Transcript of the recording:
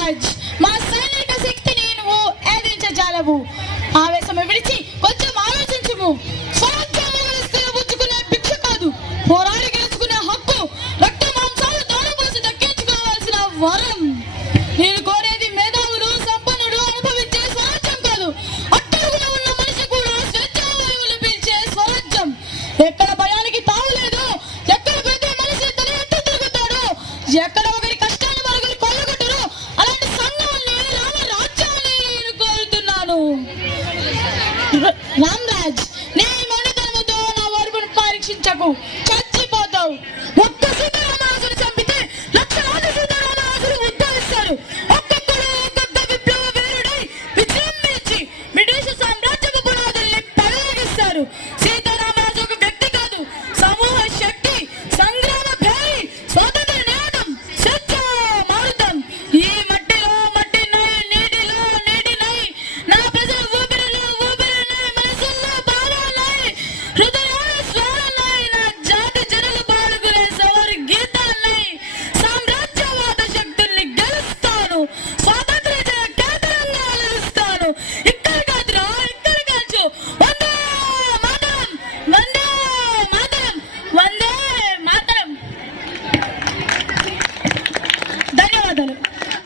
రాజ్ మా సైనిక శక్తిని నువ్వు ఏదించజాలవు ఆవేశము విడిచి కొంచెం ఆలోచించుము. పుచ్చుకునే భిక్ష కాదు. పోరాడి గెలుచుకునే హక్కు రక్త మాంసాలు దక్కించుకోవాల్సిన వరం. నేను రామ్రాజ్ నేను మొండితనముతో నా వరుపును పరీక్షించకు. చచ్చిపోతావు. ఒక్క సీతారామరాజును చంపితే లక్షలాది సీతారామరాజులు ఉద్ధరిస్తారు విప్లవ విజృంభించి బ్రిటిష్ సామ్రాజ్యపు పునాదుల్ని